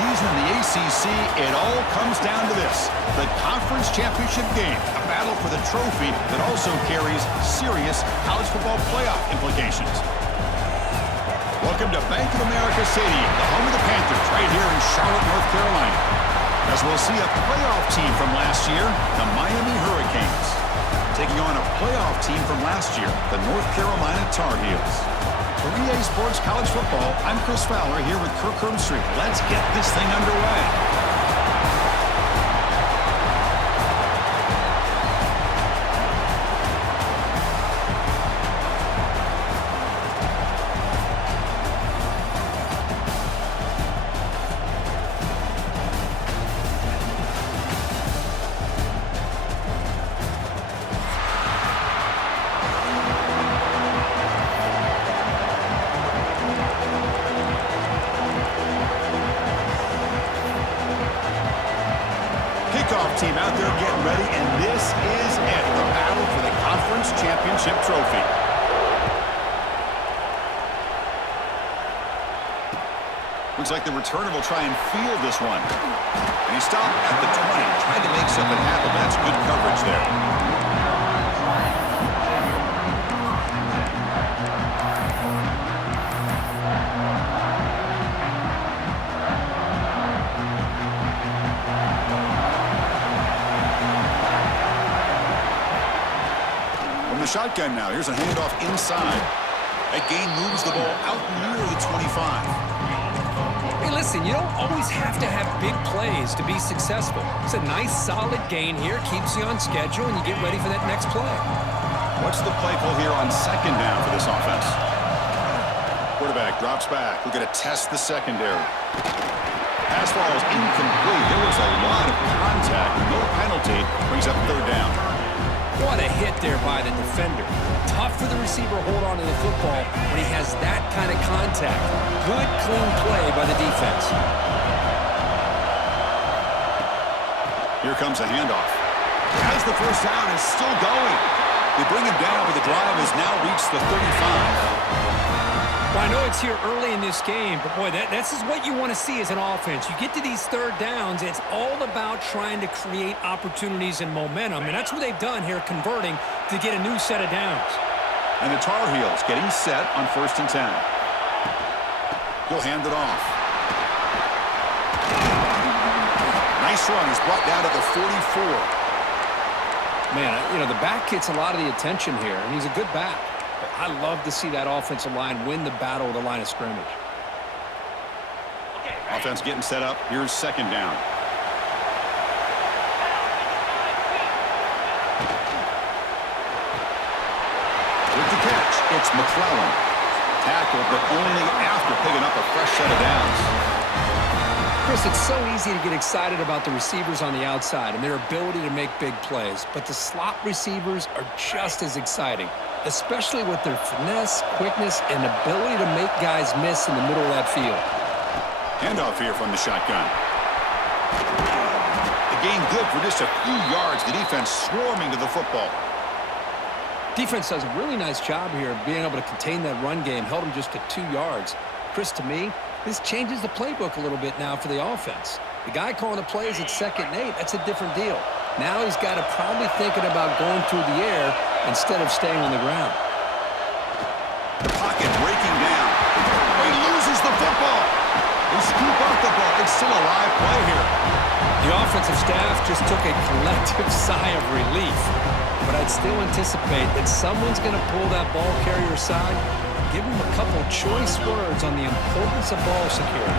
season in the ACC, it all comes down to this: the conference championship game, a battle for the trophy that also carries serious college football playoff implications. Welcome to Bank of America Stadium, the home of the Panthers, right here in Charlotte, North Carolina. As we'll see a playoff team from last year, the Miami Hurricanes, taking on a playoff team from last year, the North Carolina Tar Heels. For EA Sports College Football, I'm Chris Fowler here with Kirk Herbstreit. Let's get this thing underway. Team out there getting ready, and this is it, the battle for the conference championship trophy. Looks like the returner will try and field this one. And he stopped at the 20, trying to make something happen, but that's good coverage there. The shotgun now. Here's a handoff inside. That gain moves the ball out near the 25. Hey, listen, you don't always have to have big plays to be successful. It's a nice, solid gain here. Keeps you on schedule, and you get ready for that next play. What's the play call here on second down for this offense? Quarterback drops back. We're going to test the secondary. Pass ball is incomplete. There was a lot of contact. No penalty. Brings up third down. What a hit there by the defender. Tough for the receiver to hold on to the football when he has that kind of contact. Good, clean play by the defense. Here comes a handoff. As the first down is still going. They bring him down, but the drive has now reached the 35. Well, I know it's here early in this game, but boy, this is what you want to see as an offense. You get to these third downs, it's all about trying to create opportunities and momentum, and that's what they've done here, converting to get a new set of downs. And the Tar Heels getting set on 1st and 10. He'll hand it off. Nice run. He's brought down to the 44. Man, you know, the back gets a lot of the attention here, and he's a good back. I love to see that offensive line win the battle at the line of scrimmage. Offense getting set up. Here's second down. With the catch, it's McClellan. Tackled, but only after picking up a fresh set of downs. Chris, it's so easy to get excited about the receivers on the outside and their ability to make big plays, but the slot receivers are just as exciting, especially with their finesse, quickness, and ability to make guys miss in the middle of that field. Handoff here from the shotgun. The gain good for just a few yards. The defense swarming to the football. Defense does a really nice job here of being able to contain that run game, held them just to 2 yards. Chris, to me, this changes the playbook a little bit now for the offense. The guy calling the plays at 2nd and 8, that's a different deal. Now he's got to probably thinking about going through the air instead of staying on the ground. The pocket breaking down. He loses the football. They scoop up the ball. It's still a live play here. The offensive staff just took a collective sigh of relief. But I'd still anticipate that someone's going to pull that ball carrier aside, give him a couple choice words on the importance of ball security.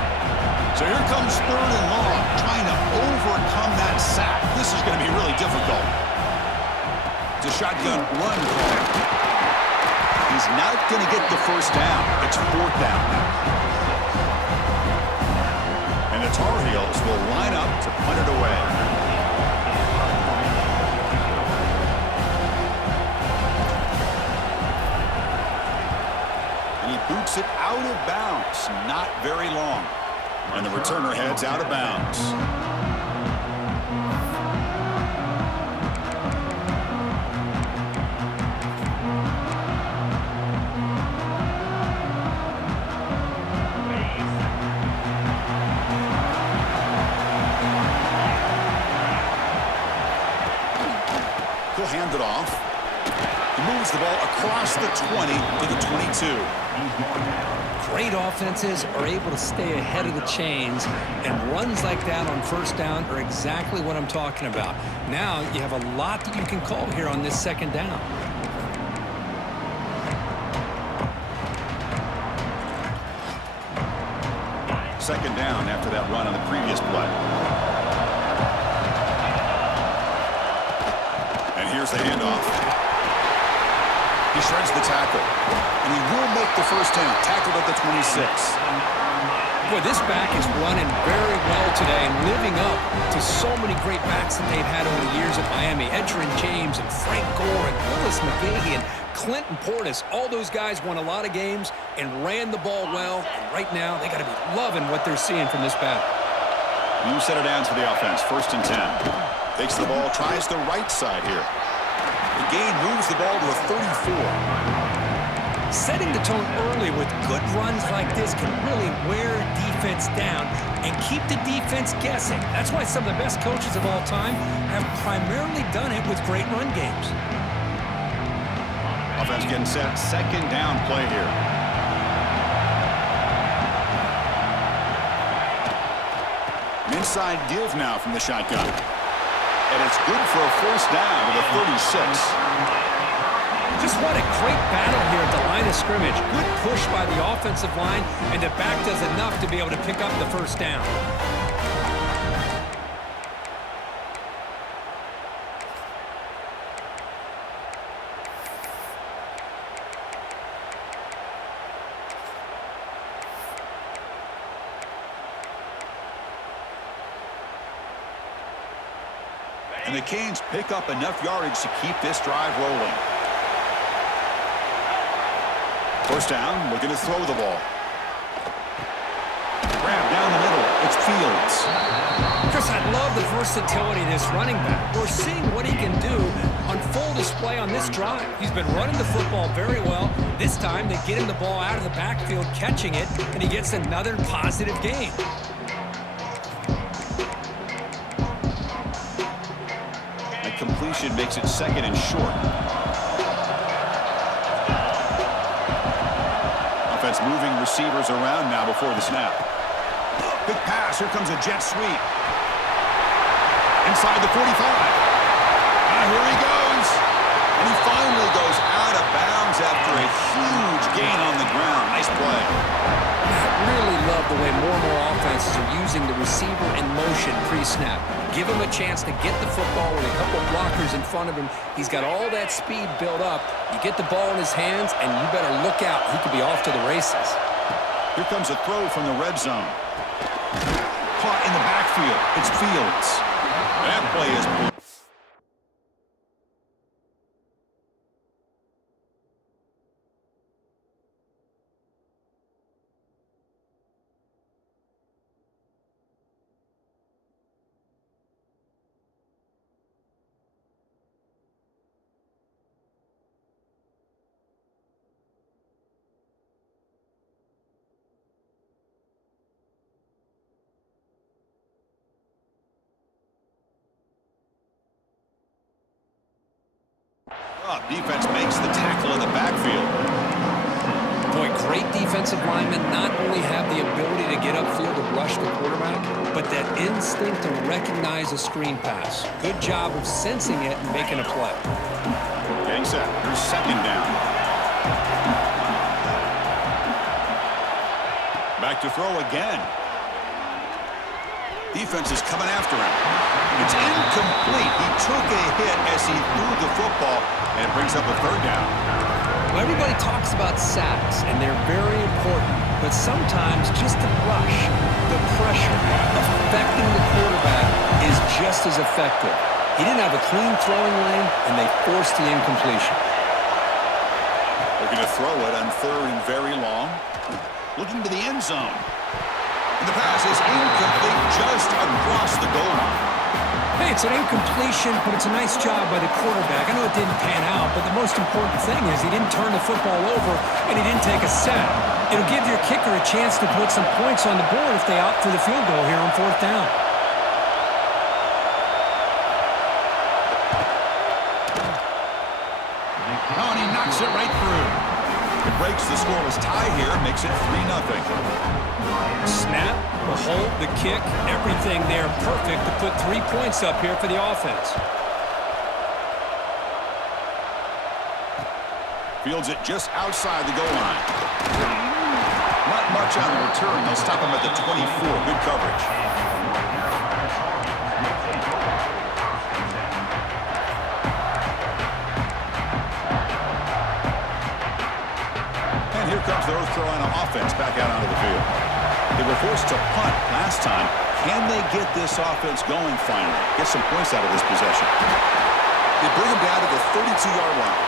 So here comes 3rd and long, trying to overcome that sack. This is going to be really difficult. It's a shotgun run call. He's not going to get the first down. It's 4th down now. And the Tar Heels will line up to punt it away. And he boots it out of bounds. Not very long. And the returner heads out of bounds. He'll hand it off. He moves the ball across the 20 to the 22. Great offenses are able to stay ahead of the chains, and runs like that on first down are exactly what I'm talking about. Now you have a lot that you can call here on this second down. Second down after that run on the previous play. And here's the handoff. He shreds the tackle, and he will make the first down, tackled at the 26. Boy, this back is running very well today and living up to so many great backs that they've had over the years at Miami. Edgerrin James and Frank Gore and Willis McGahee and Clinton Portis. All those guys won a lot of games and ran the ball well. And right now, they got to be loving what they're seeing from this back. You set it down to the offense, 1st and 10. Takes the ball, tries the right side here. The gain moves the ball to a 34. Setting the tone early with good runs like this can really wear defense down and keep the defense guessing. That's why some of the best coaches of all time have primarily done it with great run games. Offense getting set. Second down play here. An inside give now from the shotgun. And it's good for a first down to the 36. Just what a great battle here at the line of scrimmage. Good push by the offensive line, and the back does enough to be able to pick up the first down. And the Canes pick up enough yardage to keep this drive rolling. First down, looking to throw the ball. Grab down the middle. It's Fields. Chris, I love the versatility of this running back. We're seeing what he can do on full display on this drive. He's been running the football very well. This time, they get him the ball out of the backfield, catching it, and he gets another positive gain. That completion makes it 2nd and short. Offense moving receivers around now before the snap. Big pass. Here comes a jet sweep. Inside the 45. Here he goes. And he finally goes out of bounds after a huge gain on the ground. Nice play. I really love the way more and more offenses are using the receiver in motion pre-snap. Give him a chance to get the football with a couple blockers in front of him. He's got all that speed built up. You get the ball in his hands, and you better look out. He could be off to the races. Here comes a throw from the red zone. Caught in the backfield. It's Fields. That play is... Defense makes the tackle in the backfield. Boy, great defensive linemen not only have the ability to get upfield and rush the quarterback, but that instinct to recognize a screen pass. Good job of sensing it and making a play. Getting set. Here's second down. Back to throw again. Defense is coming after him. It's incomplete. He took a hit as he threw the football, and it brings up a third down. Well, everybody talks about sacks, and they're very important. But sometimes just the rush, the pressure, affecting the quarterback is just as effective. He didn't have a clean throwing lane, and they forced the incompletion. Looking to throw it on 3rd and very long. Looking to the end zone. And the pass is incomplete just across the goal line. Hey, it's an incompletion, but it's a nice job by the quarterback. I know it didn't pan out, but the most important thing is he didn't turn the football over and he didn't take a sack. It'll give your kicker a chance to put some points on the board if they opt for the field goal here on 4th down. breaks the scoreless tie here, makes it 3-0. Snap, the hold, the kick, everything there perfect to put 3 points up here for the offense. Fields it just outside the goal line. Not much on the return. They'll stop him at the 24. Good coverage. And here comes the North Carolina offense back out onto the field. They were forced to punt last time. Can they get this offense going finally? Get some points out of this possession. They bring them down to the 32-yard line.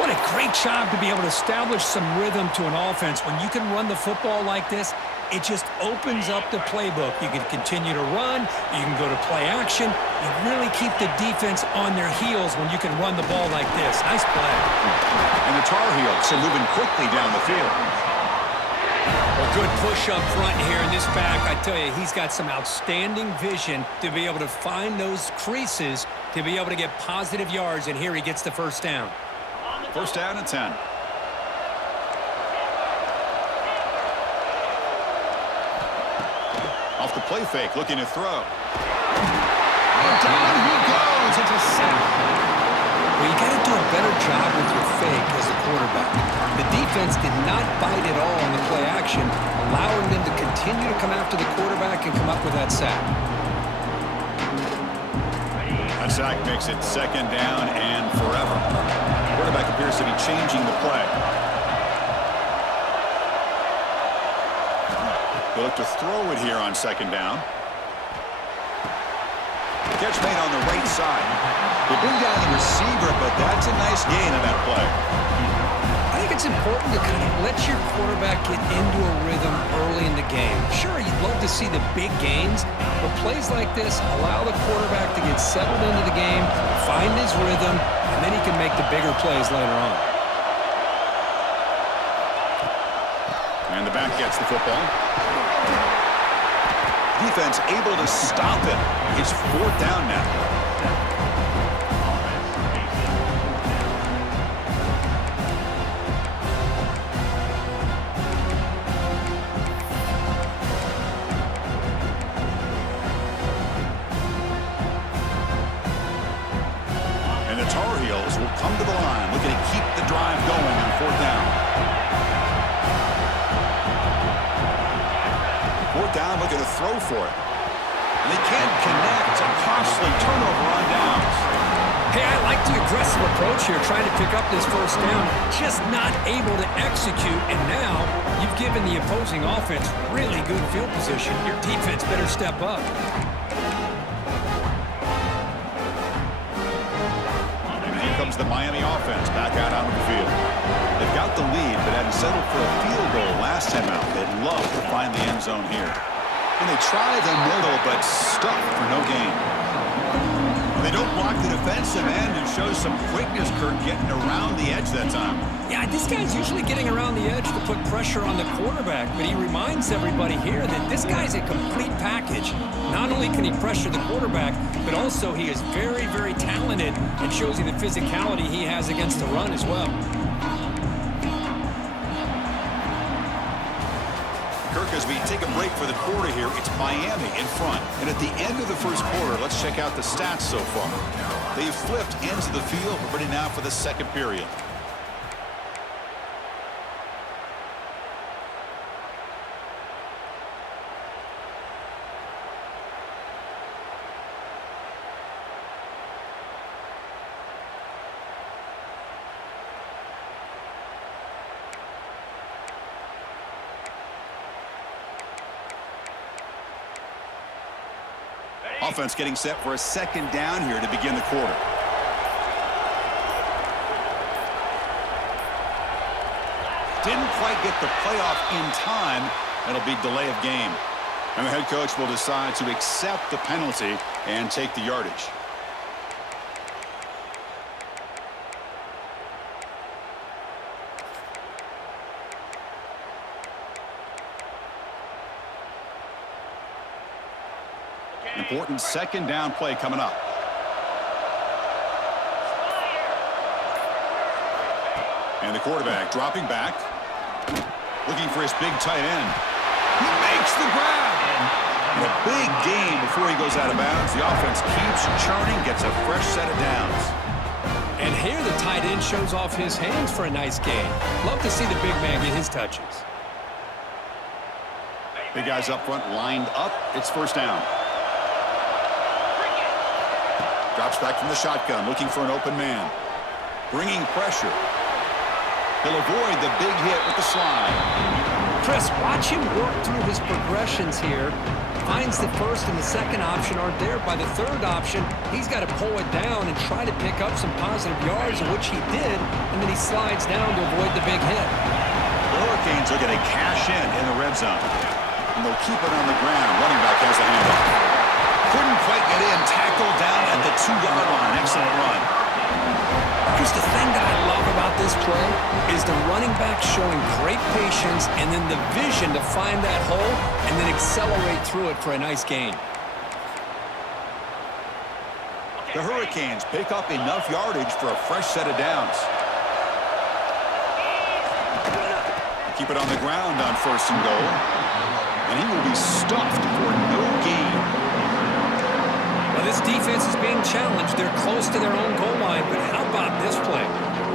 What a great job to be able to establish some rhythm to an offense. When you can run the football like this, it just opens up the playbook. You can continue to run. You can go to play action. You really keep the defense on their heels when you can run the ball like this. Nice play. And the Tar Heels are moving quickly down the field. A good push up front here in this back. I tell you, he's got some outstanding vision to be able to find those creases, to be able to get positive yards, and here he gets the first down. First down and 10. Off the play fake, looking to throw. And down he goes. It's a sack. Well, you got to do a better job with your fake as a quarterback. The defense did not bite at all on the play action, allowing them to continue to come after the quarterback and come up with that sack. A sack makes it second down and forever. The quarterback appears to be changing the play. They look to throw it here on second down. Catch made on the right side. They bring down the receiver, but that's a nice gain on that play. I think it's important to kind of let your quarterback get into a rhythm early in the game. Sure, you'd love to see the big gains, but plays like this allow the quarterback to get settled into the game, find his rhythm, and then he can make the bigger plays later on. And the back gets the football. Defense able to stop it. It's fourth down now. And the Tar Heels will come to the line, looking to keep the drive going on fourth down. Fourth down, looking to throw for it. And they can't connect. A costly turnover on downs. Hey, I like the aggressive approach here, trying to pick up this first down. Just not able to execute, and now you've given the opposing offense really good field position. Your defense better step up. And here comes the Miami offense back out onto the field. They've got the lead, but hadn't settled for a field goal last time out. They'd love to find the end zone here. And they try the middle, but stuck for no gain. They don't block the defensive end, who shows some quickness, Kurt, getting around the edge that time. Yeah, this guy's usually getting around the edge to put pressure on the quarterback, but he reminds everybody here that this guy's a complete package. Not only can he pressure the quarterback, but also he is very, very talented and shows you the physicality he has against the run as well. As we take a break for the quarter here, it's Miami in front. And at the end of the first quarter, let's check out the stats so far. They've flipped ends of the field. We're ready now for the second period. Offense getting set for a second down here to begin the quarter. Didn't quite get the playoff in time. It'll be delay of game. And the head coach will decide to accept the penalty and take the yardage. Important second down play coming up. And the quarterback dropping back, looking for his big tight end. He makes the grab. And a big gain before he goes out of bounds. The offense keeps churning, gets a fresh set of downs. And here the tight end shows off his hands for a nice gain. Love to see the big man get his touches. Big guys up front lined up. It's first down. Drops back from the shotgun, looking for an open man. Bringing pressure. He'll avoid the big hit with the slide. Chris, watch him work through his progressions here. Finds the first and the second option aren't there. By the third option, he's got to pull it down and try to pick up some positive yards, which he did, and then he slides down to avoid the big hit. The Hurricanes are going to cash in the red zone. And they'll keep it on the ground. Running back has a handoff. Couldn't quite get in. Tackled down at the 2-yard line. Excellent run. Chris, the thing that I love about this play is the running back showing great patience and then the vision to find that hole and then accelerate through it for a nice gain. The Hurricanes pick up enough yardage for a fresh set of downs. Keep it on the ground on first and goal. And he will be stuffed for no gain. Well, this defense is being challenged. They're close to their own goal line, but how about this play?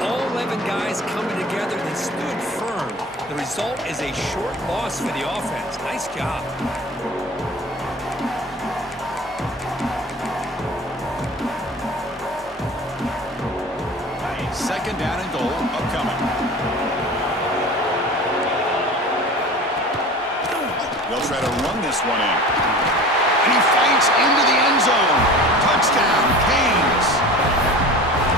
All 11 guys coming together and stood firm. The result is a short loss for the offense. Nice job. Second down and goal upcoming. They'll try to run this one in. And he fights into the end zone. Touchdown, Canes.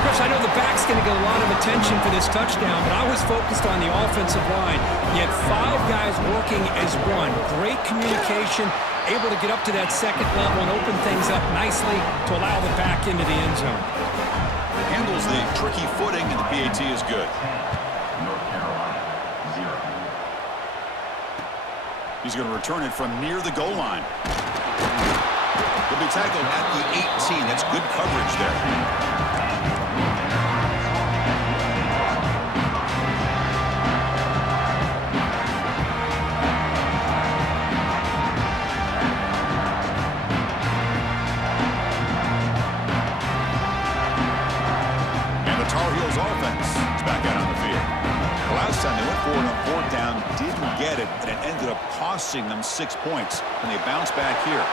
Chris, I know the back's going to get a lot of attention for this touchdown, but I was focused on the offensive line. You had 5 guys working as one. Great communication, able to get up to that second level and open things up nicely to allow the back into the end zone. Handles the tricky footing, and the PAT is good. He's going to return it from near the goal line. He'll be tackled at the 18. That's good coverage there. And the Tar Heels offense is back out on the field. The last time they went forward on fourth down, didn't get it, and it ended up costing them 6 points. And they bounce back here.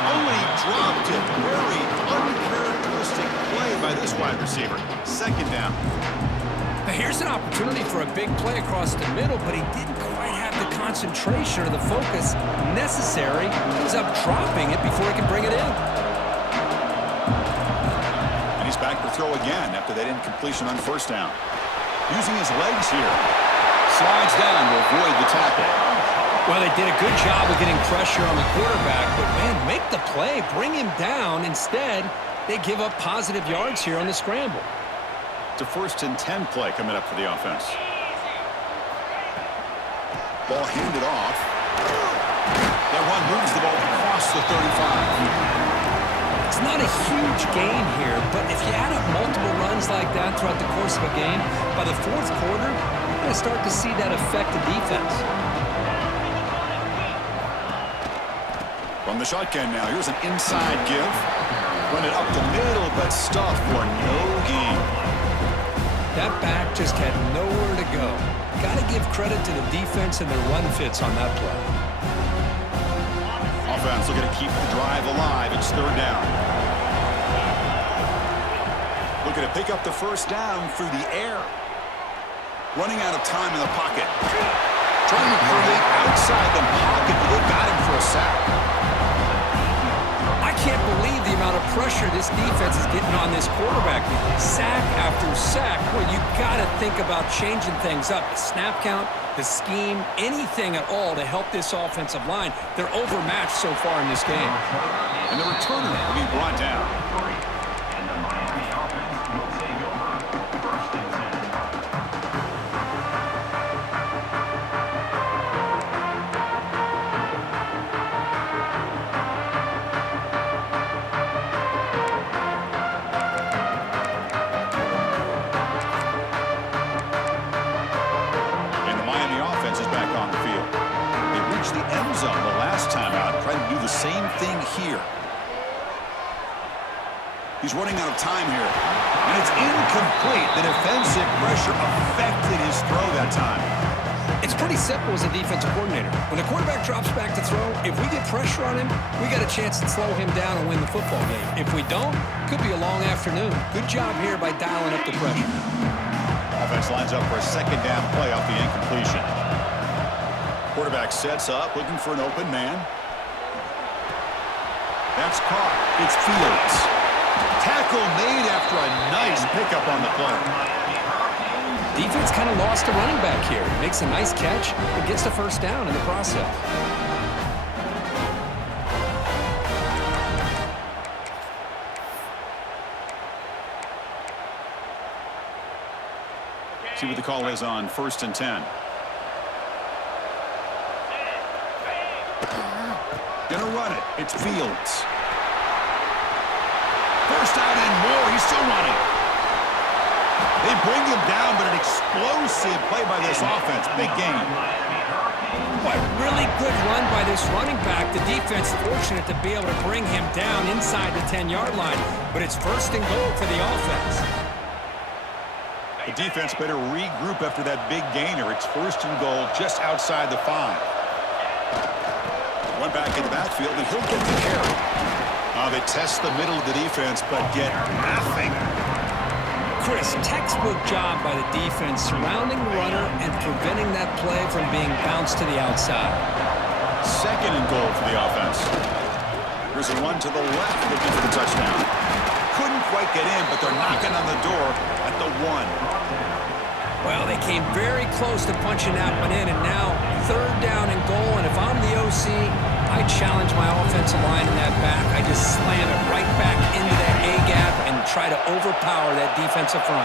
Only dropped it. Very uncharacteristic play by this wide receiver. Second down. Now here's an opportunity for a big play across the middle, but he didn't quite have the concentration or the focus necessary. He ends up dropping it before he can bring it in. And he's back to throw again after that incompletion on first down. Using his legs here. Slides down to avoid the tackle. Well, they did a good job of getting pressure on the quarterback, but, man, make the play, bring him down. Instead, they give up positive yards here on the scramble. It's a 1st and 10 play coming up for the offense. Ball handed off. That one moves the ball across the 35. It's not a huge gain here, but if you add up multiple runs like that throughout the course of a game, by the 4th quarter, you're going to start to see that affect the defense. From the shotgun now, here's an inside give. Run it up the middle, but stuffed for no gain. That back just had nowhere to go. Got to give credit to the defense and their run fits on that play. Offense looking to keep the drive alive. It's third down. Looking to pick up the first down through the air. Running out of time in the pocket. Trying to create outside the pocket, but they got him for a sack. I can't believe the amount of pressure this defense is getting on this quarterback. Sack after sack. Well, you got to think about changing things up. The snap count, the scheme, anything at all to help this offensive line. They're overmatched so far in this game. And the returner will be brought down. He's running out of time here. And it's incomplete. The defensive pressure affected his throw that time. It's pretty simple as a defensive coordinator. When the quarterback drops back to throw, if we get pressure on him, we got a chance to slow him down and win the football game. If we don't, could be a long afternoon. Good job here by dialing up the pressure. Offense lines up for a second down play off the incompletion. Quarterback sets up, looking for an open man. That's caught. It's Fields. Tackle made after a nice pickup on the play. Defense kind of lost a running back here. Makes a nice catch and gets the first down in the process. See what the call is on 1st and 10. Gonna run it. It's Fields. First down and more. He's still running. They bring him down, but an explosive play by this offense. Big game. What really good run by this running back. The defense fortunate to be able to bring him down inside the 10-yard line. But it's 1st and goal for the offense. The defense better regroup after that big gainer. It's 1st and goal just outside the 5. One back in the backfield, and he'll get the carry. They test the middle of the defense, but get nothing. Chris, textbook job by the defense surrounding the runner and preventing that play from being bounced to the outside. 2nd and goal for the offense. Here's a run to the left, looking for the touchdown. Couldn't quite get in, but they're knocking on the door at the 1. Well, they came very close to punching that one in, and now 3rd down and goal. And if I'm the OC, I challenge my offensive line in that back. I just slam it right back into that A-gap and try to overpower that defensive front.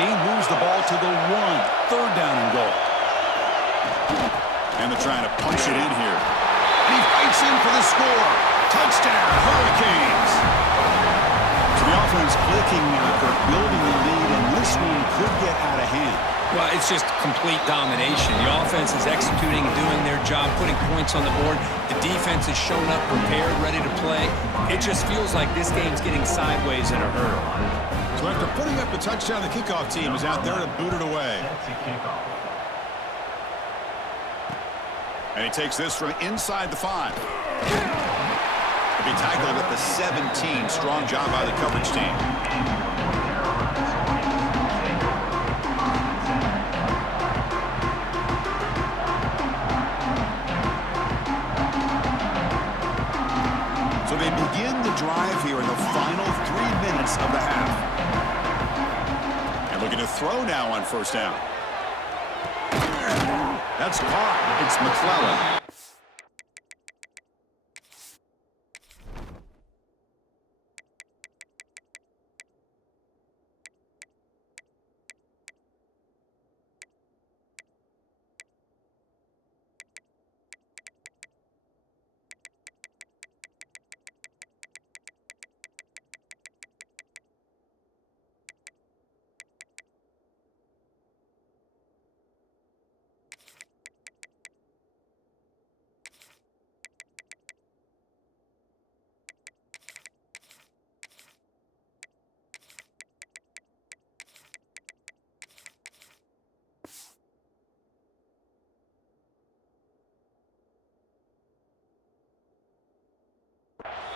He moves the ball to the 1. 3rd down and goal. And they're trying to punch it in here. And he fights in for the score. Touchdown, Hurricanes. So the offense clicking after building a lead, and this one could get out of hand. Well, it's just complete domination. The offense is executing and doing their job, putting points on the board. The defense is showing up prepared, ready to play. It just feels like this game's getting sideways in a hurry. So after putting up the touchdown, the kickoff team is out there to boot it away. And he takes this from inside the 5. He'll be tackled at the 17. Strong job by the coverage team. So they begin the drive here in the final 3 minutes of the half. And looking to throw now on 1st down. That's caught. It's McClellan.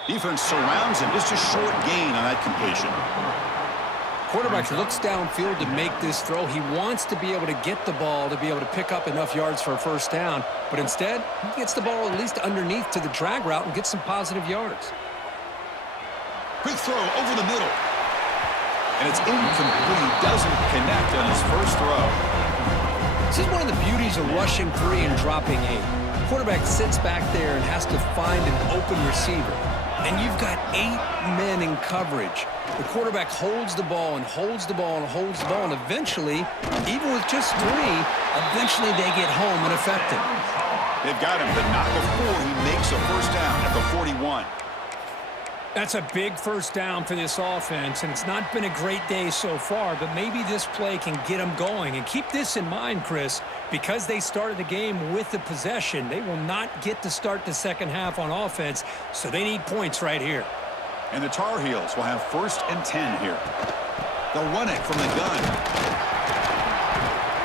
Defense surrounds him. Just a short gain on that completion. Quarterback looks downfield to make this throw. He wants to be able to get the ball to be able to pick up enough yards for a 1st down. But instead, he gets the ball at least underneath to the drag route and gets some positive yards. Quick throw over the middle. And it's incomplete. Doesn't connect on his first throw. This is one of the beauties of rushing 3 and dropping 8. Quarterback sits back there and has to find an open receiver. And you've got 8 men in coverage. The quarterback holds the ball and holds the ball and holds the ball, and eventually, even with just 3, eventually they get home and affect him. They've got him, but not before he makes a 1st down at the 41. That's a big 1st down for this offense, and it's not been a great day so far, but maybe this play can get them going. And keep this in mind, Chris, because they started the game with the possession, they will not get to start the second half on offense, so they need points right here. And the Tar Heels will have 1st and 10 here. They'll run it from the gun.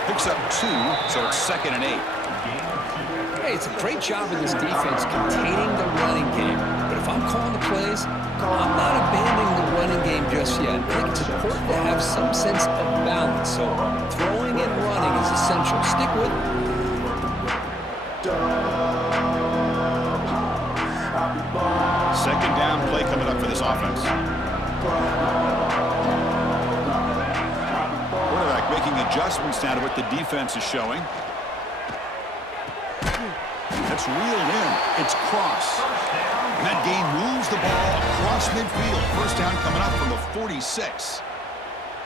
Picks up 2, so it's 2nd and 8. Hey, it's a great job of this defense containing the running game. But if I'm calling the plays, I'm not abandoning the running game just yet. I think it's important to have some sense of balance. So throwing and running is essential. Stick with it. 2nd down play coming up for this offense. Quarterback making adjustments now to what the defense is showing. That's reeled in. It's Cross. And that gain moves the ball across midfield. 1st down coming up from the 46.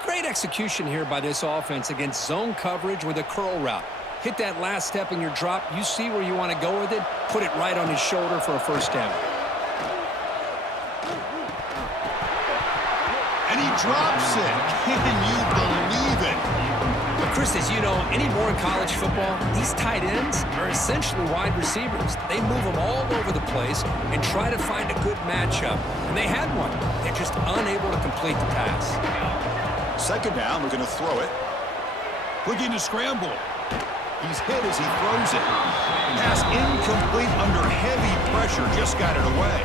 Great execution here by this offense against zone coverage with a curl route. Hit that last step in your drop. You see where you want to go with it. Put it right on his shoulder for a 1st down. And he drops it. Can you believe it? But Chris, as you know, anymore in college football, these tight ends are essentially wide receivers. They move them all over the place and try to find a good matchup. And they had one. They're just unable to complete the pass. 2nd down, we're going to throw it. Looking to scramble. He's hit as he throws it. Pass incomplete under heavy pressure. Just got it away.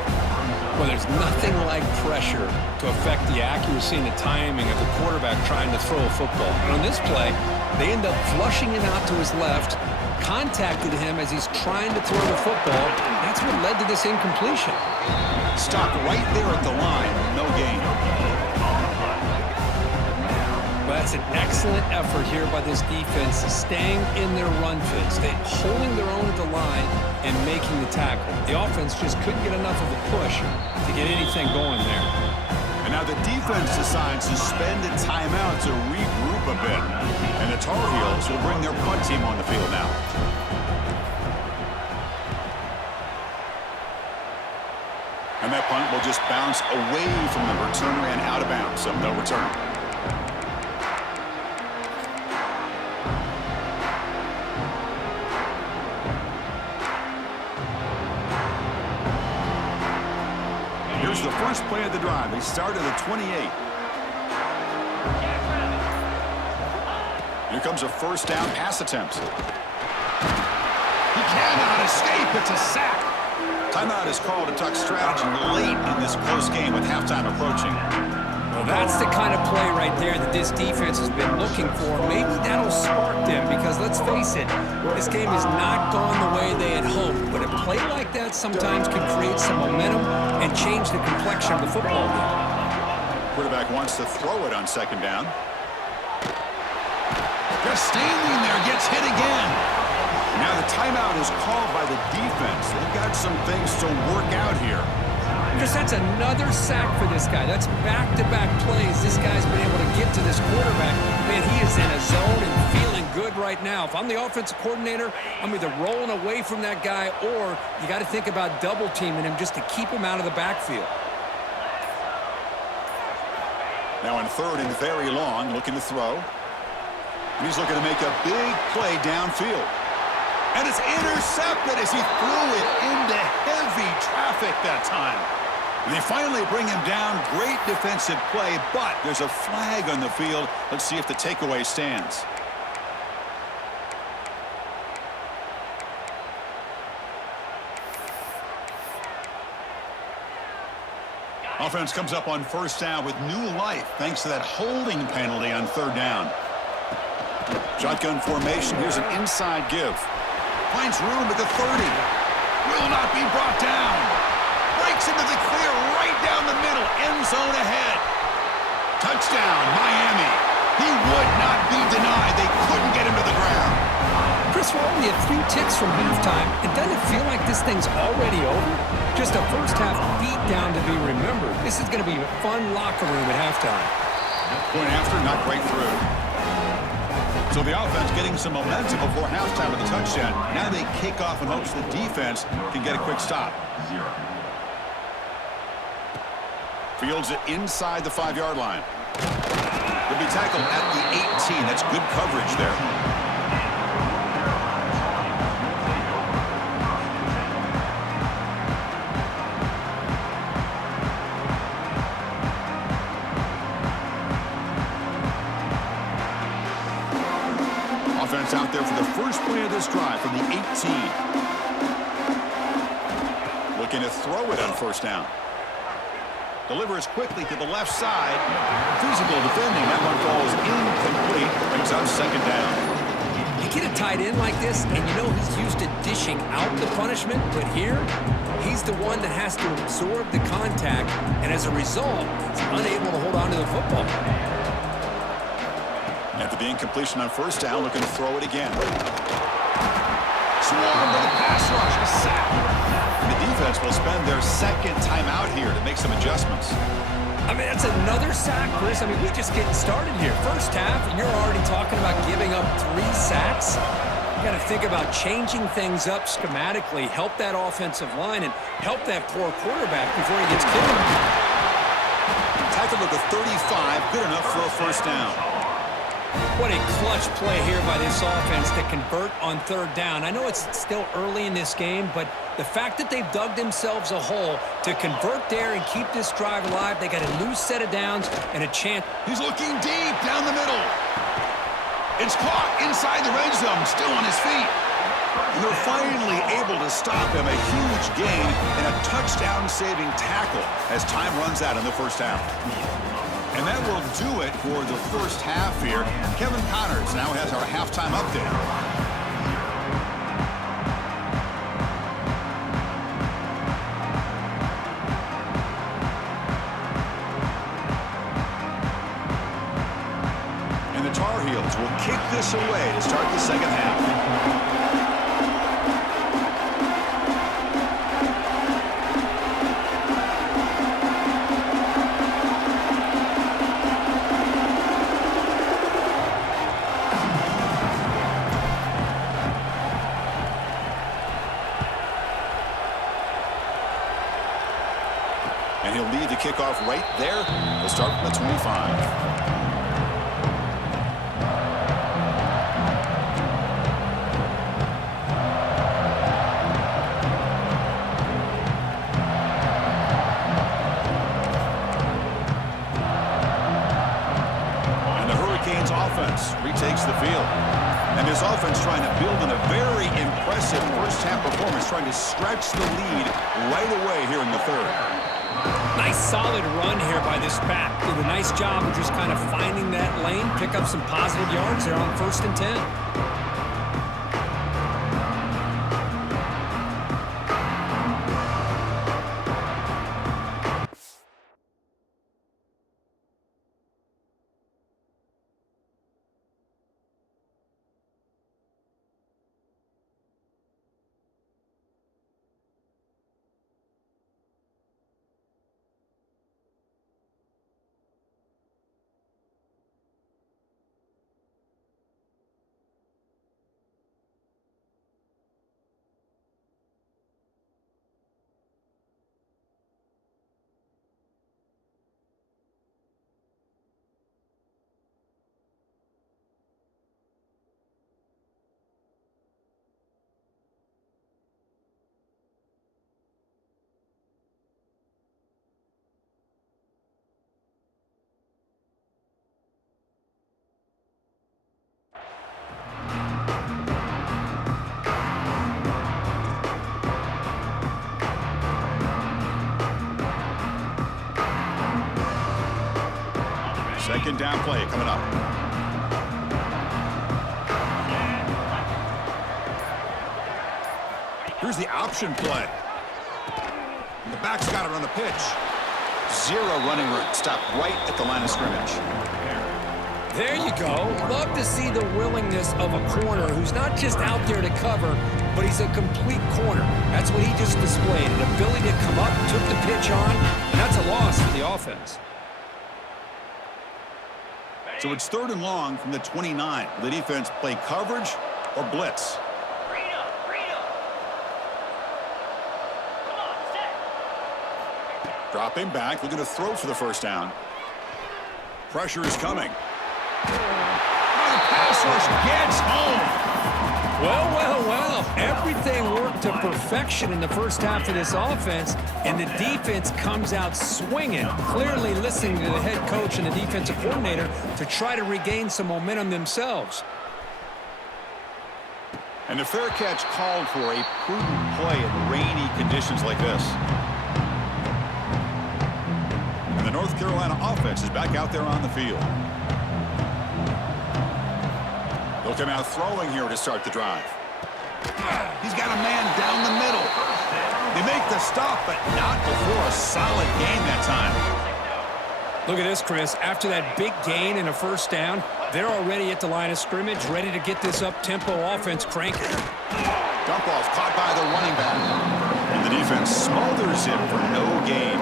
Well, there's nothing like pressure to affect the accuracy and the timing of the quarterback trying to throw a football. And on this play, they end up flushing him out to his left, contacted him as he's trying to throw the football. That's what led to this incompletion. Stopped right there at the line. No gain. Well, that's an excellent effort here by this defense, staying in their run fits. They holding their own at the line and making the tackle. The offense just couldn't get enough of a push to get anything going there. And now the defense decides to spend a timeout to regroup a bit. And the Tar Heels will bring their punt team on the field now. And that punt will just bounce away from the returner and out of bounds, so no return. Here's the first play of the drive. They start at the 28. Here comes a 1st down pass attempt. He cannot escape. It's a sack. Timeout is called to tuck strategy late in this close game with halftime approaching. Well, that's the kind of play right there that this defense has been looking for. Maybe that'll spark them because, let's face it, this game has not gone the way they had hoped. But a play like that sometimes can create some momentum and change the complexion of the football game. Quarterback wants to throw it on 2nd down. Just standing there, gets hit again. Now the timeout is called by the defense. They've got some things to work out here. That's another sack for this guy. That's back-to-back plays. This guy's been able to get to this quarterback. Man, he is in a zone and feeling good right now. If I'm the offensive coordinator, I'm either rolling away from that guy or you got to think about double-teaming him just to keep him out of the backfield. Now in 3rd and very long, looking to throw. And he's looking to make a big play downfield. And it's intercepted as he threw it into heavy traffic that time. And they finally bring him down. Great defensive play, but there's a flag on the field. Let's see if the takeaway stands. Offense comes up on 1st down with new life thanks to that holding penalty on 3rd down. Shotgun formation. Here's an inside give. Finds room at the 30. Will not be brought down. Breaks into the clear right down the middle. End zone ahead. Touchdown, Miami. He would not be denied. They couldn't get him to the ground. Chris, we're only a few ticks from halftime. And doesn't it feel like this thing's already over? Just a first-half beatdown to be remembered. This is going to be a fun locker room at halftime. Point after, not quite through. So the offense getting some momentum before halftime with a touchdown. Now they kick off in hopes the defense can get a quick stop. Fields it inside the 5-yard line. He'll be tackled at the 18. That's good coverage there. Offense out there for the first play of this drive from the 18. Looking to throw it on first down. Delivers quickly to the left side. Physical defending. That one falls incomplete. Brings up second down. You get a tight end like this, and you know he's used to dishing out the punishment, but here, he's the one that has to absorb the contact, and as a result, he's unable to hold on to the football. After the incompletion on first down, looking to throw it again. Swarmed by the pass rush. A sack. The defense will spend their second timeout here to make some adjustments. I mean, that's another sack, Chris. I mean, we're just getting started here. First half, and you're already talking about giving up 3 sacks. You got to think about changing things up schematically, help that offensive line, and help that poor quarterback before he gets killed. Tackled at the 35, good enough for a first down. What a clutch play here by this offense to convert on third down. I know it's still early in this game, but the fact that they've dug themselves a hole to convert there and keep this drive alive, they got a new set of downs and a chance. He's looking deep down the middle. It's caught inside the red zone, still on his feet. And they're finally able to stop him. A huge gain and a touchdown-saving tackle as time runs out in the first half. And that will do it for the first half here. Kevin Connors now has our halftime update. And the Tar Heels will kick this away to start the second half. And he'll lead the kickoff right there. We'll start from the 25. And the Hurricanes offense retakes the field. And this offense trying to build on a very impressive first-half performance, trying to stretch the lead right away here in the third. Nice solid run here by this back. Did a nice job of just kind of finding that lane, pick up some positive yards there on 1st and 10. Second down play coming up. Here's the option play. The back's got it on the pitch. Zero running route. Stop right at the line of scrimmage. There you go. Love to see the willingness of a corner who's not just out there to cover, but he's a complete corner. That's what he just displayed, an ability to come up, took the pitch on, and that's a loss for the offense. So it's 3rd and long from the 29. The defense play coverage or blitz. Dropping back, looking to throw for the first down. Pressure is coming. The pass rush gets home. Well. Everything worked to perfection in the first half of this offense, and the defense comes out swinging, clearly listening to the head coach and the defensive coordinator to try to regain some momentum themselves. And the fair catch called for a prudent play in rainy conditions like this. And the North Carolina offense is back out there on the field. They'll come out throwing here to start the drive. He's got a man down the middle. They make the stop, but not before a solid gain that time. Look at this, Chris. After that big gain and a first down, they're already at the line of scrimmage, ready to get this up-tempo offense cranking. Dump off caught by the running back. And the defense smothers him for no gain.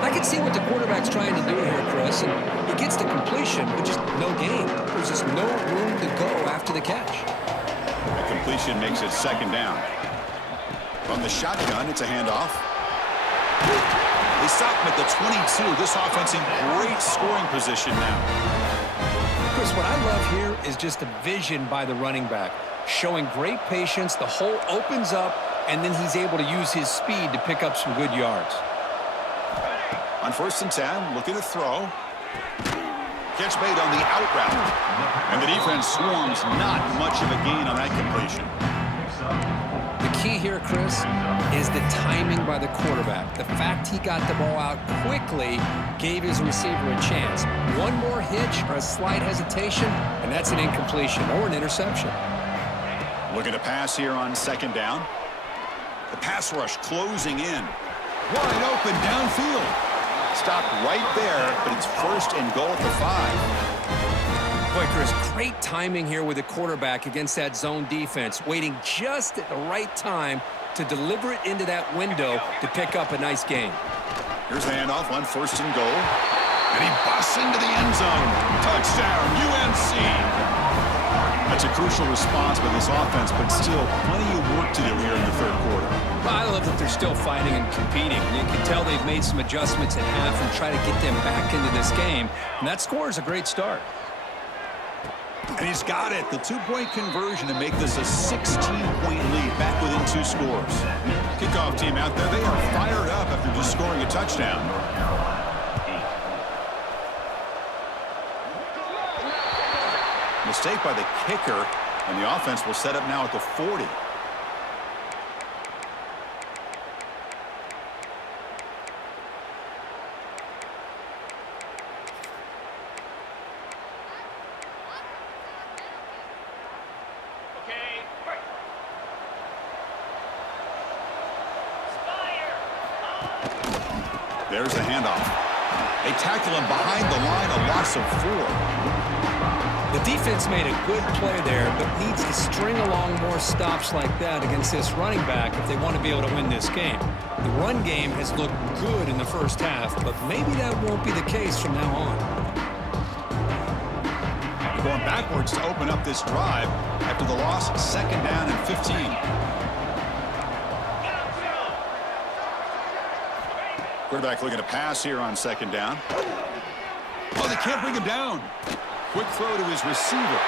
I can see what the quarterback's trying to do here, Chris. And he gets the completion, but just no gain. There's just no room to go after the catch. The completion makes it second down. From the shotgun, it's a handoff. They stop him at the 22. This offense in great scoring position now. Chris, what I love here is just the vision by the running back. Showing great patience, the hole opens up, and then he's able to use his speed to pick up some good yards. On 1st and 10, looking to throw. Catch made on the out route. And the defense swarms, not much of a gain on that completion. The key here, Chris, is the timing by the quarterback. The fact he got the ball out quickly gave his receiver a chance. One more hitch or a slight hesitation, and that's an incompletion or an interception. Looking to pass here on second down. The pass rush closing in. Wide open downfield. Stopped right there, but it's 1st and goal at the 5. Boy, Chris, great timing here with the quarterback against that zone defense, waiting just at the right time to deliver it into that window to pick up a nice gain. Here's the handoff on 1st and goal. And he busts into the end zone. Touchdown, UNC. That's a crucial response by this offense, but still plenty of work to do here in the 3rd quarter. Well, I love that they're still fighting and competing. You can tell they've made some adjustments at half and try to get them back into this game. And that score is a great start. And he's got it. The 2-point conversion to make this a 16-point lead back within 2 scores. Kickoff team out there. They are fired up after just scoring a touchdown. Mistake by the kicker, and the offense will set up now at the 40. There's the handoff. They tackle him behind the line, a loss of 4. The defense made a good play there, but needs to string along more stops like that against this running back if they want to be able to win this game. The run game has looked good in the first half, but maybe that won't be the case from now on. They're going backwards to open up this drive after the loss, 2nd down and 15. Quarterback looking to pass here on 2nd down. Oh, they can't bring him down. Quick throw to his receiver.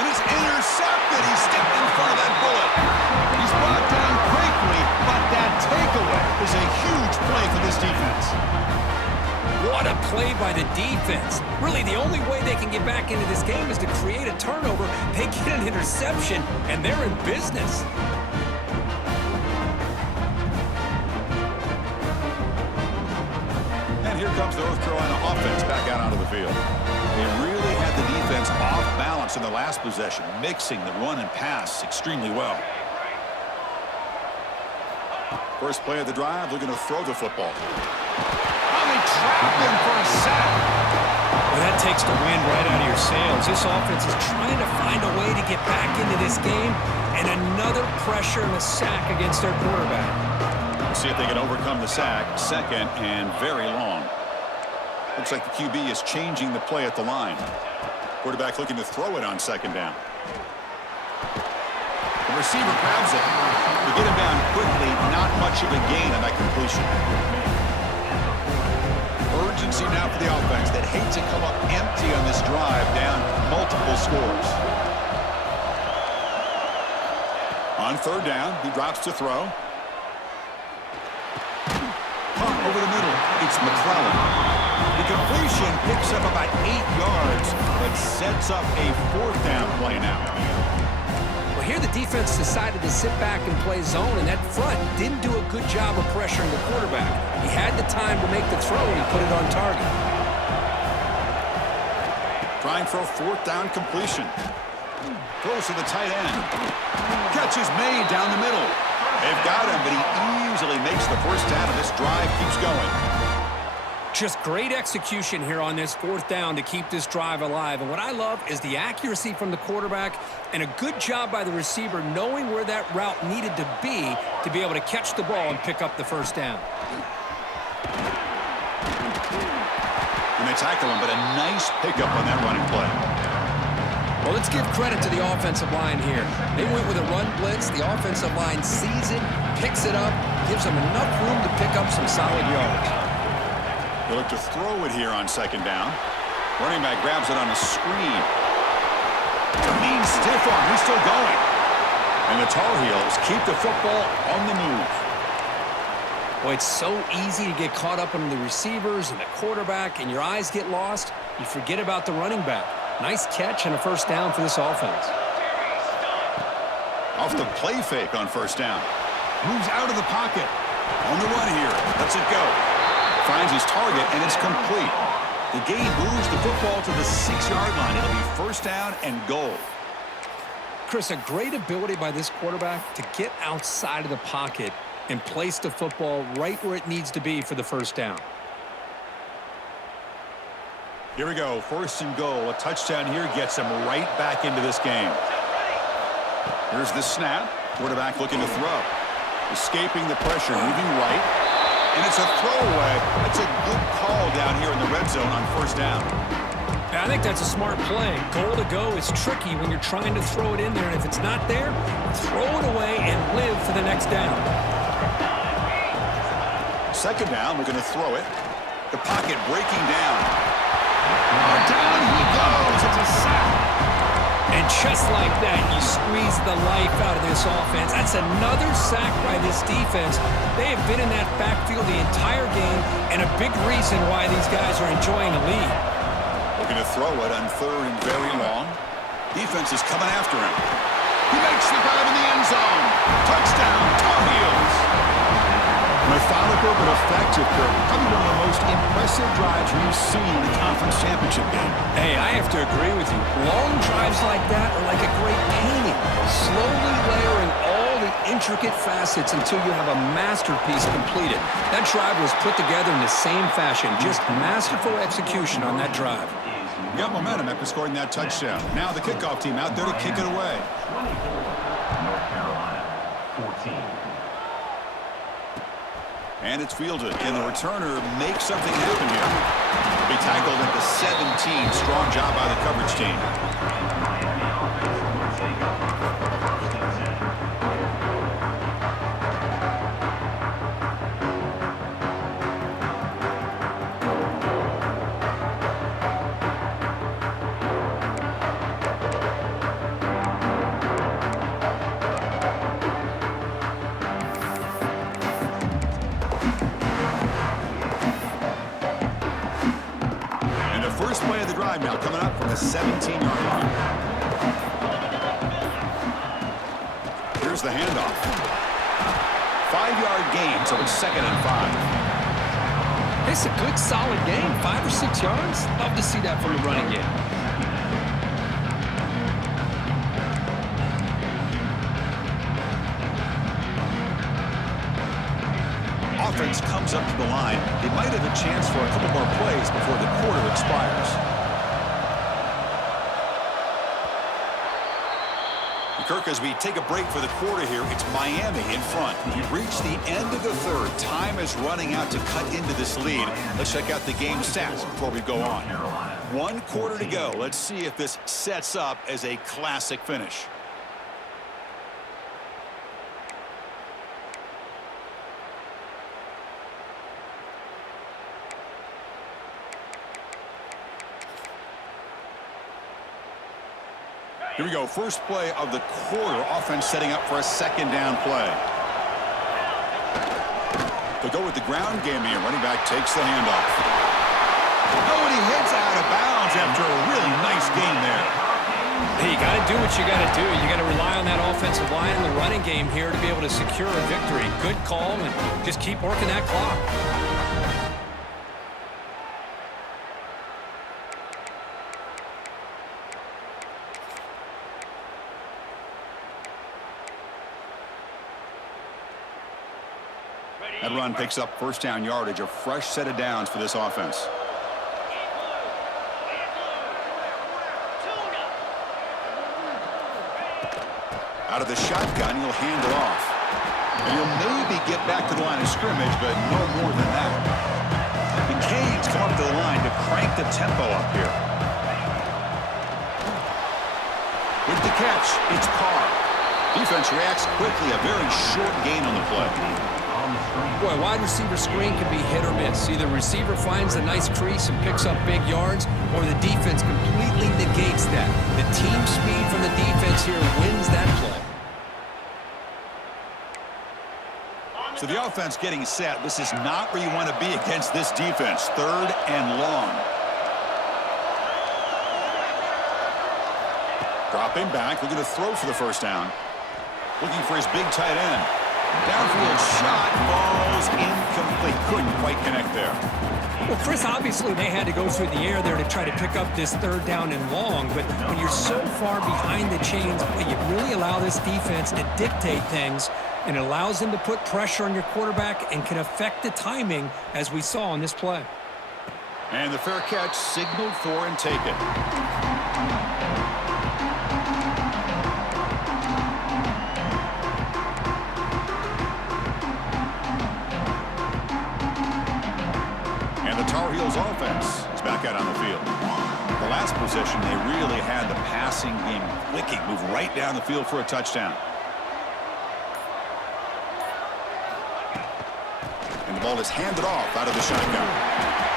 And it's intercepted. He stepped in front of that bullet. He's brought down quickly, but that takeaway is a huge play for this defense. What a play by the defense. Really, the only way they can get back into this game is to create a turnover. They get an interception, and they're in business. And here comes the North Carolina offense back out onto the field. They really had the defense off balance in the last possession, mixing the run and pass extremely well. First play of the drive, looking to throw the football. Oh, they trap him for a sack. Well, that takes the wind right out of your sails. This offense is trying to find a way to get back into this game, and another pressure and a sack against their quarterback. We'll see if they can overcome the sack. 2nd and very long. Looks like the QB is changing the play at the line. Quarterback looking to throw it on 2nd down. The receiver grabs it. To get him down quickly, not much of a gain on that completion. Urgency now for the offense that hates to come up empty on this drive, down multiple scores. On 3rd down, he drops to throw. Pump over the middle. It's McClellan. The completion picks up about 8 yards, but sets up a 4th down play now. Well, here the defense decided to sit back and play zone, and that front didn't do a good job of pressuring the quarterback. He had the time to make the throw, and he put it on target. Trying for a fourth down completion. Throws to the tight end. Catch is made down the middle. They've got him, but he easily makes the first down, and this drive keeps going. Just great execution here on this fourth down to keep this drive alive. And what I love is the accuracy from the quarterback and a good job by the receiver knowing where that route needed to be able to catch the ball and pick up the first down. And they tackle him, but a nice pickup on that running play. Well, let's give credit to the offensive line here. They went with a run blitz. The offensive line sees it, picks it up, gives them enough room to pick up some solid yards. They look to throw it here on second down. Running back grabs it on a screen. It's a mean stiff arm. He's still going. And the Tar Heels keep the football on the move. Boy, it's so easy to get caught up in the receivers and the quarterback, and your eyes get lost. You forget about the running back. Nice catch and a first down for this offense. Off the play fake on first down. Moves out of the pocket. On the run here. Lets it go. Finds his target, and it's complete. The gain moves the football to the 6-yard line. It'll be first down and goal. Chris, a great ability by this quarterback to get outside of the pocket and place the football right where it needs to be for the first down. Here we go. First and goal. A touchdown here gets him right back into this game. Here's the snap. Quarterback looking to throw. Escaping the pressure, moving right. And it's a throwaway. That's a good call down here in the red zone on first down. I think that's a smart play. Goal to go is tricky when you're trying to throw it in there. And if it's not there, throw it away and live for the next down. Second down, we're going to throw it. The pocket breaking down. Down he goes. It's a sack. And just like that, you squeeze the life out of this offense. That's another sack by this defense. They have been in that backfield the entire game, and a big reason why these guys are enjoying a lead. Looking to throw it on third and very long. Defense is coming after him. He makes the grab in the end zone. Touchdown, Tar Heels. Methodical but effective, Kirk. Probably one of the most impressive drives we've seen in the conference championship game. Hey, I have to agree with you. Long drives like that are like a great painting. Slowly layering all the intricate facets until you have a masterpiece completed. That drive was put together in the same fashion. Just masterful execution on that drive. Got momentum after scoring that touchdown. Now the kickoff team out there to kick it away. North Carolina, 14. And it's fielded. Can the returner make something happen here? Be tackled at the 17. Strong job by the coverage team. First play of the drive now coming up from the 17-yard line. Here's the handoff. 5-yard gain, so it's 2nd and 5. It's a good, solid game. 5 or 6 yards. Love to see that from the running game. Offense comes up to the line. They might have a chance for a couple more plays before the quarter expires. Kirk, as we take a break for the quarter here, it's Miami in front. We've reached the end of the third. Time is running out to cut into this lead. Let's check out the game stats before we go on. 1 quarter to go. Let's see if this sets up as a classic finish. Here we go. First play of the quarter. Offense setting up for a 2nd down play. They go with the ground game here. Running back takes the handoff. Oh, and he hits out of bounds after a really nice gain there. Hey, you got to do what you got to do. You got to rely on that offensive line and the running game here to be able to secure a victory. Good call, and just keep working that clock. That run picks up first down yardage, a fresh set of downs for this offense. Out of the shotgun, he'll hand it off. And he'll maybe get back to the line of scrimmage, but no more than that. The Canes come up to the line to crank the tempo up here. With the catch, it's Carr. Defense reacts quickly, a very short gain on the play. Boy, wide receiver screen can be hit or miss. Either receiver finds a nice crease and picks up big yards, or the defense completely negates that. The team speed from the defense here wins that play. So the offense getting set. This is not where you want to be against this defense. 3rd and long. Dropping back, looking to throw for the first down. Looking for his big tight end. Downfield shot falls incomplete. Couldn't quite connect there. Well, Chris, obviously they had to go through the air there to try to pick up this 3rd down and long, but when you're so far behind the chains, you really allow this defense to dictate things, and it allows them to put pressure on your quarterback and can affect the timing, as we saw on this play. And the fair catch signaled for and taken. Tar Heels offense is back out on the field. The last possession, they really had the passing game clicking, move right down the field for a touchdown. And the ball is handed off out of the shotgun.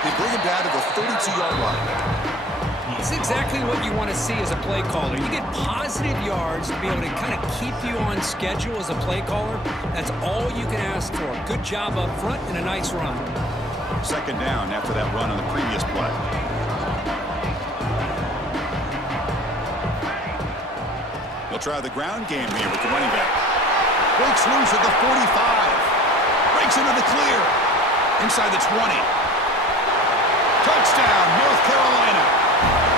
They bring him down to the 32-yard line. It's exactly what you want to see as a play caller. You get positive yards to be able to kind of keep you on schedule as a play caller. That's all you can ask for. Good job up front and a nice run. 2nd down after that run on the previous play. They'll try the ground game here with the running back. Breaks loose at the 45. Breaks into the clear. Inside the 20. Touchdown, North Carolina.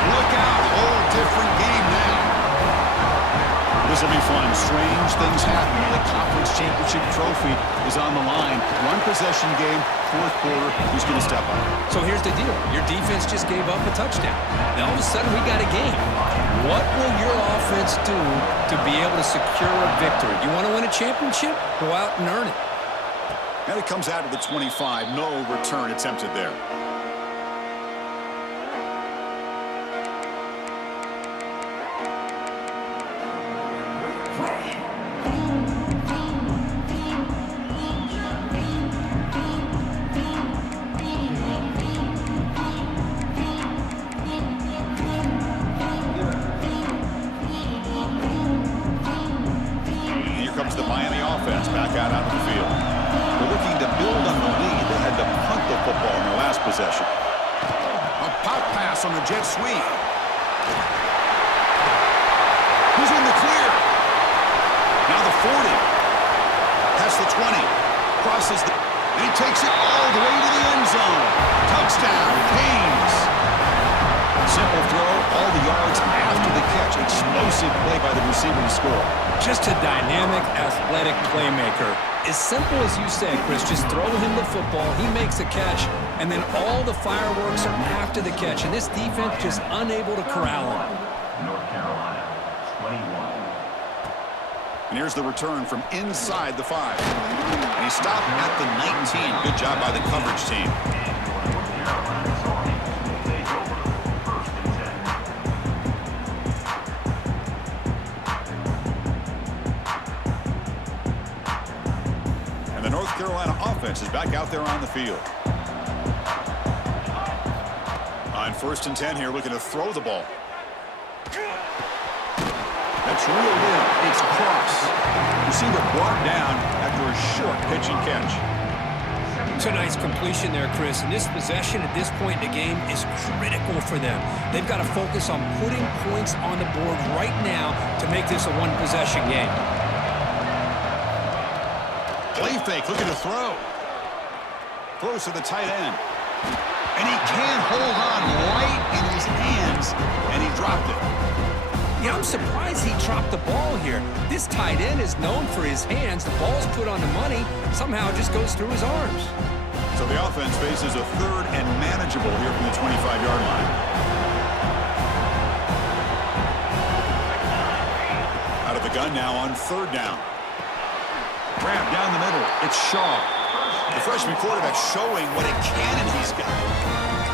Look out, whole different game now. This will be fun. Strange things happen. The conference championship trophy is on the line. 1 possession game, 4th quarter. Who's going to step up? So here's the deal. Your defense just gave up a touchdown. Now all of a sudden we got a game. What will your offense do to be able to secure a victory? You want to win a championship? Go out and earn it. And it comes out of the 25. No return attempted there. Possession. A pop pass on the jet sweep. Who's in the clear? Now the 40. Past the 20. Crosses the... He takes it all the way to the end zone. Touchdown, Canes. Simple throw, all the yards after the catch. Explosive play by the receiver to score. Just a dynamic, athletic playmaker. As simple as you say, Chris, just throw him the football, he makes a catch, and then all the fireworks are after the catch, and this defense just unable to corral him. North Carolina, 21. And here's the return from inside the 5. And he stopped at the 19. Good job by the coverage team. And the North Carolina offense is back out there on the field. On 1st and 10 here, looking to throw the ball. That's reeled in. It's across. Receiver brought down after a short pitch and catch. It's a nice completion there, Chris. And this possession at this point in the game is critical for them. They've got to focus on putting points on the board right now to make this a one-possession game. Play fake, looking to throw. Throws to the tight end. And he can't hold on right in his hands, and he dropped it. Yeah, I'm surprised he dropped the ball here. This tight end is known for his hands. The ball's put on the money. Somehow it just goes through his arms. So the offense faces a third and manageable here from the 25-yard line. Out of the gun now on third down. Grab down the middle. It's Shaw. The freshman quarterback showing what a cannon he's got.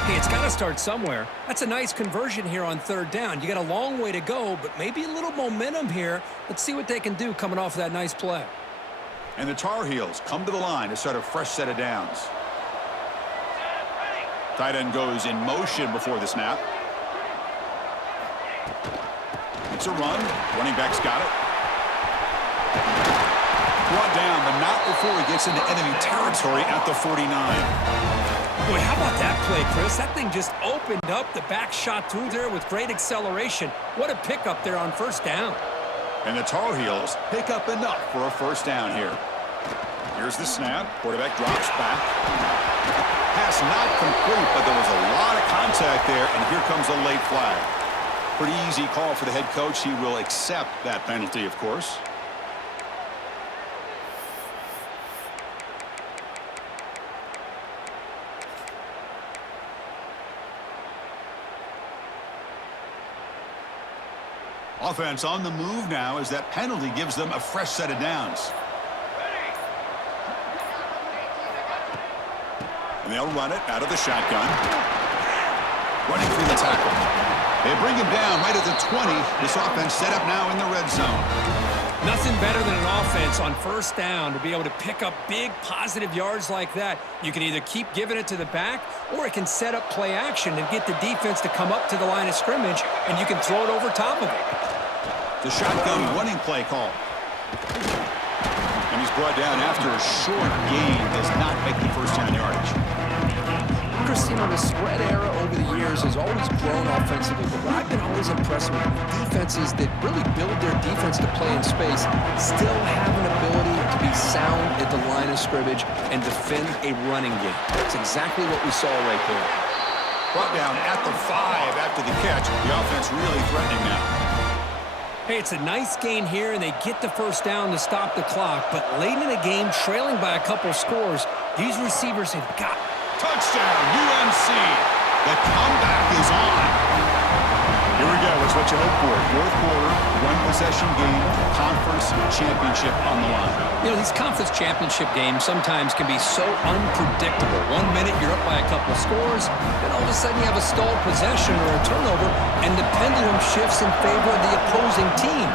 Hey, it's got to start somewhere. That's a nice conversion here on third down. You got a long way to go, but maybe a little momentum here. Let's see what they can do coming off of that nice play. And the Tar Heels come to the line to start a fresh set of downs. Tight end goes in motion before the snap. It's a run. Running back's got it. Brought down, but not before he gets into enemy territory at the 49. Boy, how about that play, Chris? That thing just opened up. The back shot through there with great acceleration. What a pickup there on first down. And the Tar Heels pick up enough for a first down here. Here's the snap. Quarterback drops back. Pass not complete, but there was a lot of contact there, and here comes a late flag. Pretty easy call for the head coach. He will accept that penalty, of course. Offense on the move now as that penalty gives them a fresh set of downs. And they'll run it out of the shotgun. Running through the tackle. They bring him down right at the 20. This offense set up now in the red zone. Nothing better than an offense on first down to be able to pick up big positive yards like that. You can either keep giving it to the back, or it can set up play action and get the defense to come up to the line of scrimmage, and you can throw it over top of it. The shotgun running play call. And he's brought down after a short gain. Does not make the first down yardage. Chris, you know, the spread era over the years has always grown offensively, but what I've been always impressed with defenses that really build their defense to play in space still have an ability to be sound at the line of scrimmage and defend a running game. That's exactly what we saw right there. Brought down at the 5 after the catch. The offense really threatening now. Hey, it's a nice gain here, and they get the first down to stop the clock. But late in the game, trailing by a couple scores, these receivers have got... Touchdown, UNC. The comeback is on. Here we go. It's what you hope for. Fourth quarter, one-possession game, conference championship on the line. You know, these conference championship games sometimes can be so unpredictable. 1 minute, you're up by a couple scores, then all of a sudden you have a stalled possession or a turnover, and the pendulum shifts in favor of the opposing team.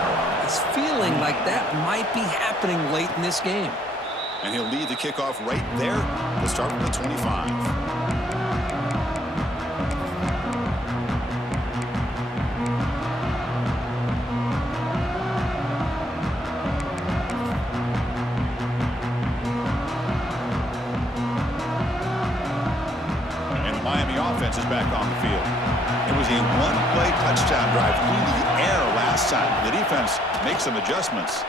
It's feeling like that might be happening late in this game. And he'll lead the kickoff right there to start from the 25. Offense is back on the field. It was a one-play touchdown drive through the air last time. The defense makes some adjustments.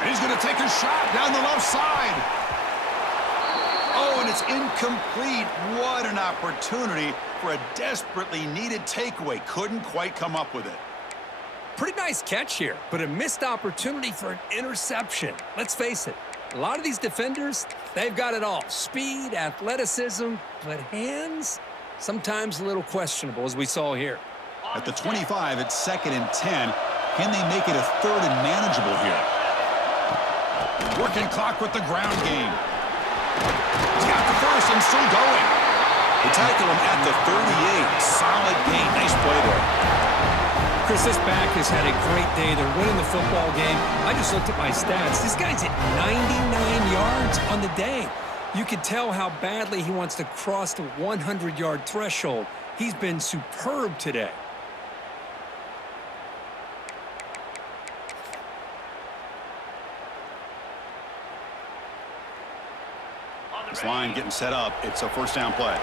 And he's going to take a shot down the left side. Oh, and it's incomplete. What an opportunity for a desperately needed takeaway. Couldn't quite come up with it. Pretty nice catch here, but a missed opportunity for an interception. Let's face it. A lot of these defenders, they've got it all. Speed, athleticism, but hands, sometimes a little questionable, as we saw here. At the 25, it's 2nd and 10. Can they make it a third and manageable here? Working clock with the ground game. He's got the first and still going. They tackle him at the 38. Solid gain. Nice play there. Chris, this back has had a great day. They're winning the football game. I just looked at my stats. This guy's at 99 yards on the day. You can tell how badly he wants to cross the 100-yard threshold. He's been superb today. offense line getting set up. It's a first down play.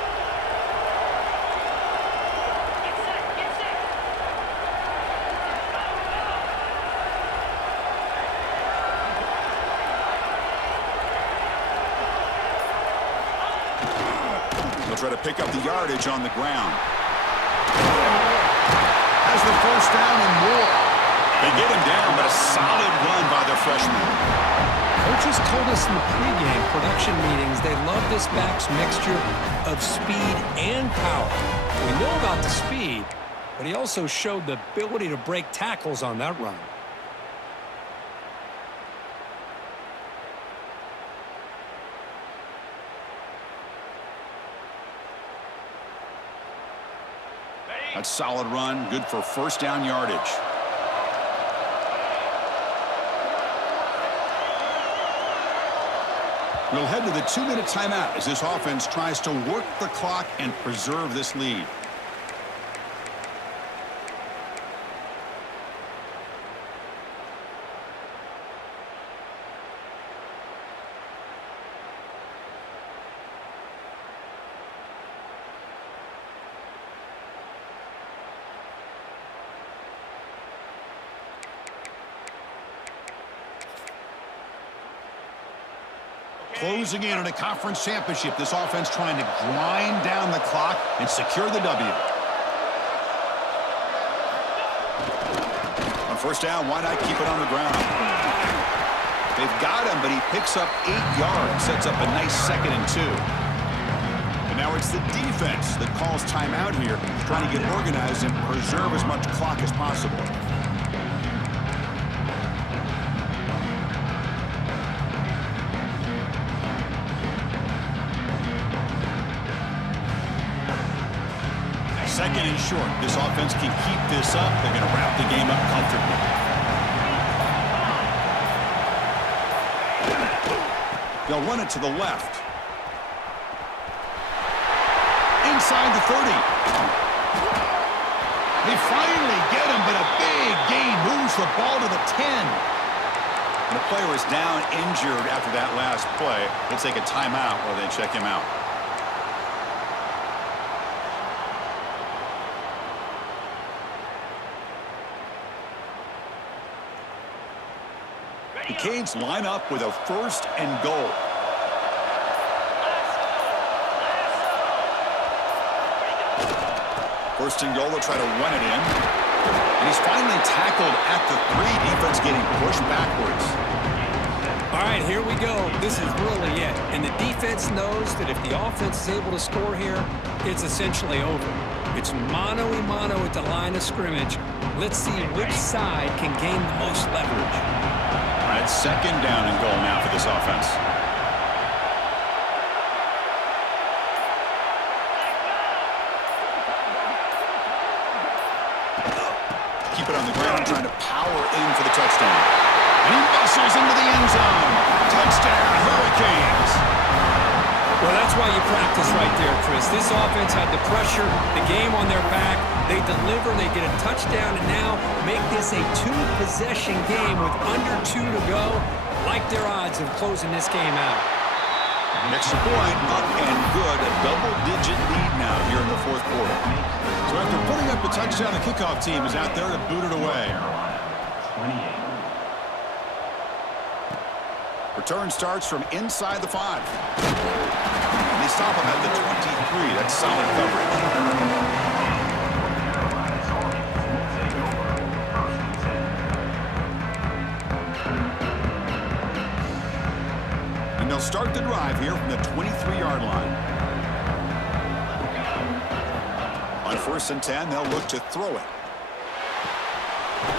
They'll try to pick up the yardage on the ground. Has the first down and more. They get him down, but a solid run by their freshman. Coaches told us in the pregame production meetings they love this back's mixture of speed and power. We know about the speed, but he also showed the ability to break tackles on that run. That's solid run, good for first down yardage. We'll head to the 2-minute timeout as this offense tries to work the clock and preserve this lead. Closing in on a conference championship, this offense trying to grind down the clock and secure the W. On first down, why not keep it on the ground? They've got him, but he picks up 8 yards, sets up a nice 2nd and 2. And now it's the defense that calls timeout here, trying to get organized and preserve as much clock as possible. Second and short. This offense can keep this up. They're going to wrap the game up comfortably. They'll run it to the left. Inside the 30. They finally get him, but a big gain moves the ball to the 10. And the player is down injured after that last play. We'll take a timeout while they check him out. The Canes line up with a 1st and goal. First and goal, they'll try to run it in. And he's finally tackled at the 3. Defense getting pushed backwards. All right, here we go. This is really it. And the defense knows that if the offense is able to score here, it's essentially over. It's mano-a-mano at the line of scrimmage. Let's see which side can gain the most leverage. All right, 2nd down and goal now for this offense. Keep it on the ground, trying to power in for the touchdown. And he muscles into the end zone. Touchdown, Hurricanes. Well, that's why you practice right there, Chris. This offense had the pressure, the game on their back. They deliver, they get a touchdown, and now make this a 2-possession game with under 2 to go. Like their odds of closing this game out. Extra point, up and good. A double-digit lead now here in the 4th quarter. So after putting up the touchdown, the kickoff team is out there to boot it away. 28. Return starts from inside the 5. And they stop him at the 23. That's solid coverage. And they'll start the drive here from the 23-yard line. On 1st and 10, they'll look to throw it.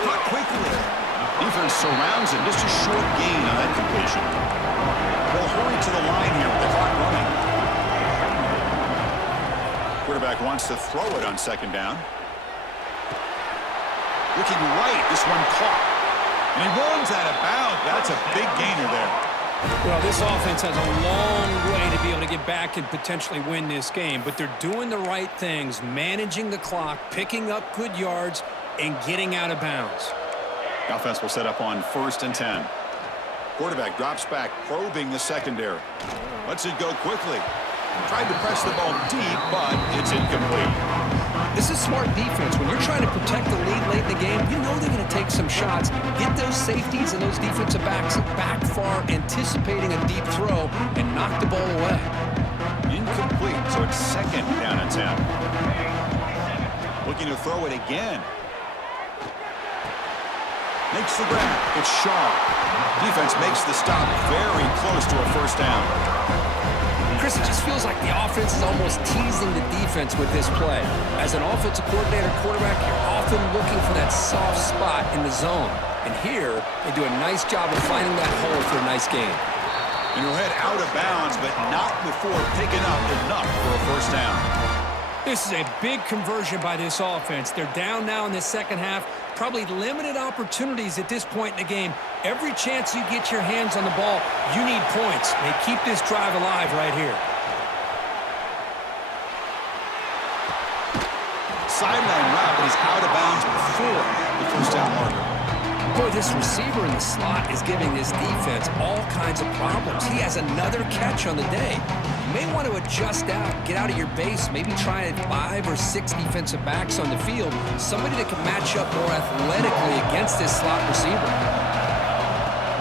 Caught quickly. Defense surrounds him. Just a short gain on that completion. They'll hurry to the line here with the clock running. Quarterback wants to throw it on 2nd down. Looking right, this one caught. And he runs out of bounds. That's a big gainer there. Well, this offense has a long way to be able to get back and potentially win this game, but they're doing the right things, managing the clock, picking up good yards, and getting out of bounds. The offense will set up on 1st and 10. Quarterback drops back, probing the secondary. Lets it go quickly. Tried to press the ball deep, but it's incomplete. This is smart defense. When you're trying to protect the lead late in the game, you know they're going to take some shots, get those safeties and those defensive backs back far, anticipating a deep throw, and knock the ball away. Incomplete, so it's second down and 10. Looking to throw it again. Makes the grab. It's Shaw. Defense makes the stop very close to a first down. Chris, it just feels like the offense is almost teasing the defense with this play. As an offensive coordinator, quarterback, you're often looking for that soft spot in the zone. And here, they do a nice job of finding that hole for a nice gain. And he'll head out of bounds, but not before picking up enough for a first down. This is a big conversion by this offense. They're down now in the second half. Probably limited opportunities at this point in the game. Every chance you get your hands on the ball, you need points. They keep this drive alive right here. Sideline route, but he's out of bounds before the first down marker. Boy, this receiver in the slot is giving this defense all kinds of problems. He has another catch on the day. You may want to adjust out, get out of your base, maybe try 5 or 6 defensive backs on the field, somebody that can match up more athletically against this slot receiver.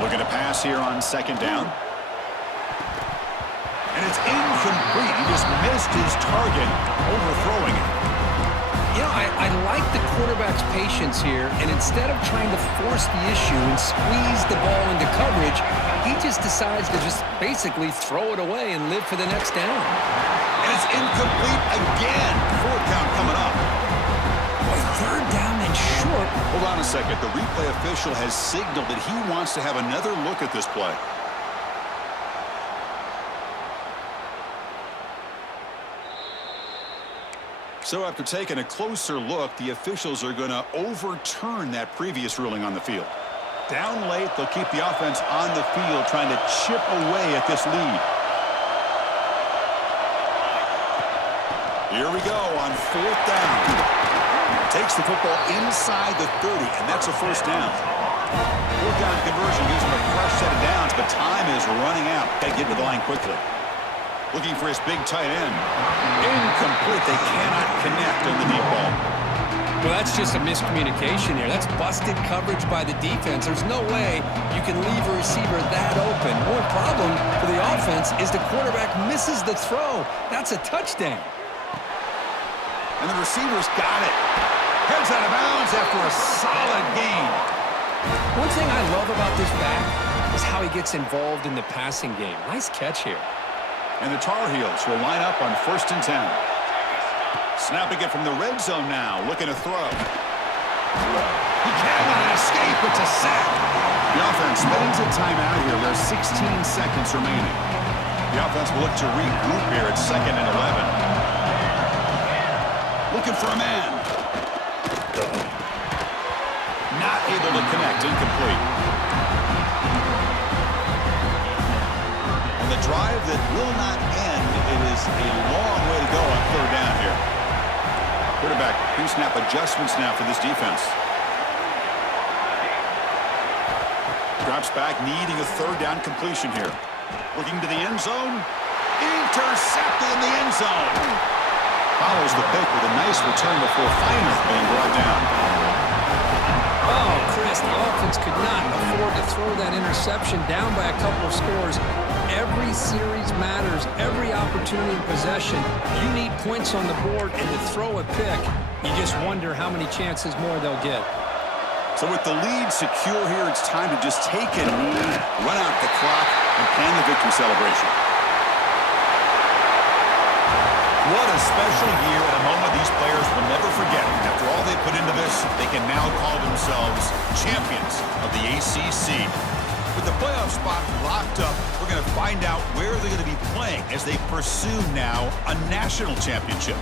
Looking to pass here on second down. And it's incomplete. He just missed his target, overthrowing it. You know, I like the quarterback's patience here, and instead of trying to force the issue and squeeze the ball into coverage, he just decides to just basically throw it away and live for the next down. And it's incomplete again. 4th count coming up. Boy, 3rd down and short. Hold on a second. The replay official has signaled that he wants to have another look at this play. So after taking a closer look, the officials are going to overturn that previous ruling on the field. Down late, they'll keep the offense on the field trying to chip away at this lead. Here we go on 4th down. Takes the football inside the 30, and that's a first down. 4th down conversion gives him a fresh set of downs, but time is running out. Got to get to the line quickly. Looking for his big tight end. Incomplete. They cannot connect on the deep ball. Well, that's just a miscommunication here. That's busted coverage by the defense. There's no way you can leave a receiver that open. More problem for the offense is the quarterback misses the throw. That's a touchdown. And the receiver's got it. Heads out of bounds after a solid gain. One thing I love about this back is how he gets involved in the passing game. Nice catch here. And the Tar Heels will line up on 1st and 10. Snapping it from the red zone now, looking to throw. He cannot escape. It's a sack. The offense spends a timeout here. There's 16 seconds remaining. The offense will look to regroup here at 2nd and 11. Looking for a man. Not able to connect. Incomplete. The drive that will not end. It is a long way to go on 3rd down here. Quarterback pre-snap adjustments now for this defense. Drops back, needing a 3rd down completion here. Looking to the end zone. Intercepted in the end zone. Follows the pick with a nice return before finally being brought down. Oh, Chris, the offense could not afford to throw that interception down by a couple of scores. Every series matters. Every opportunity in possession. You need points on the board, and to throw a pick, you just wonder how many chances more they'll get. So with the lead secure here, it's time to just take a knee, run out the clock, and plan the victory celebration. What a special year and a moment these players will never forget. After all they put into this, they can now call themselves champions of the ACC. With the playoff spot locked up, we're going to find out where they're going to be playing as they pursue now a national championship.